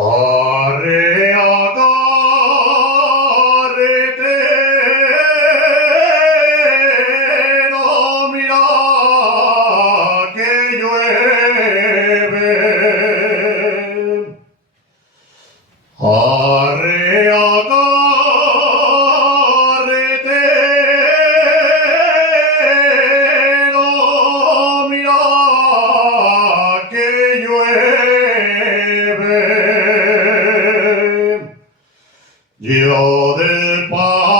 Arrea carretero, mira que llueve. Arrea carretero, mira que llueve. Yo del paso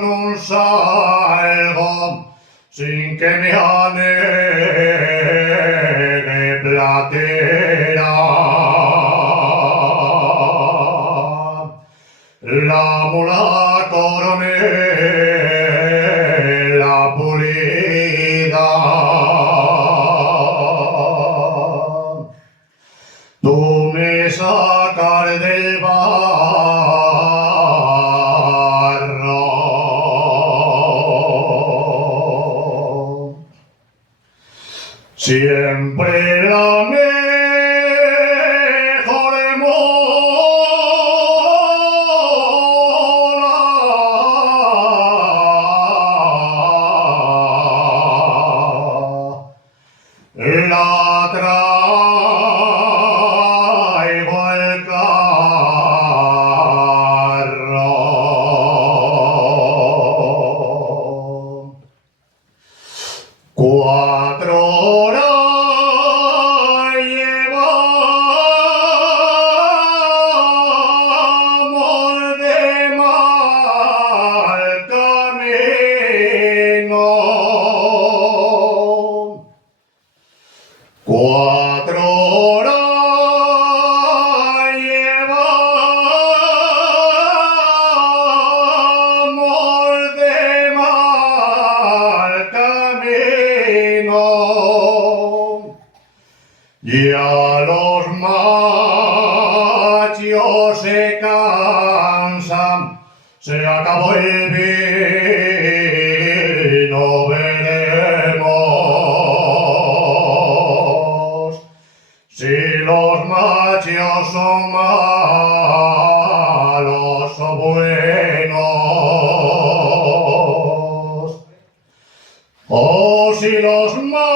no salgo sin que me anegue platera. La mula coronela pulida. Tú me sacas del barro. Siempre la mejor mola. La traigo el carro. Cuatro horas llevamos de mal camino. 4 horas llevamos de mal camino. Ya los machos se cansan, se acabó el vino, veremos si los machos son malos o buenos, o si los mayores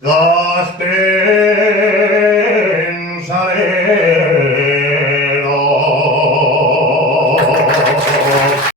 gasten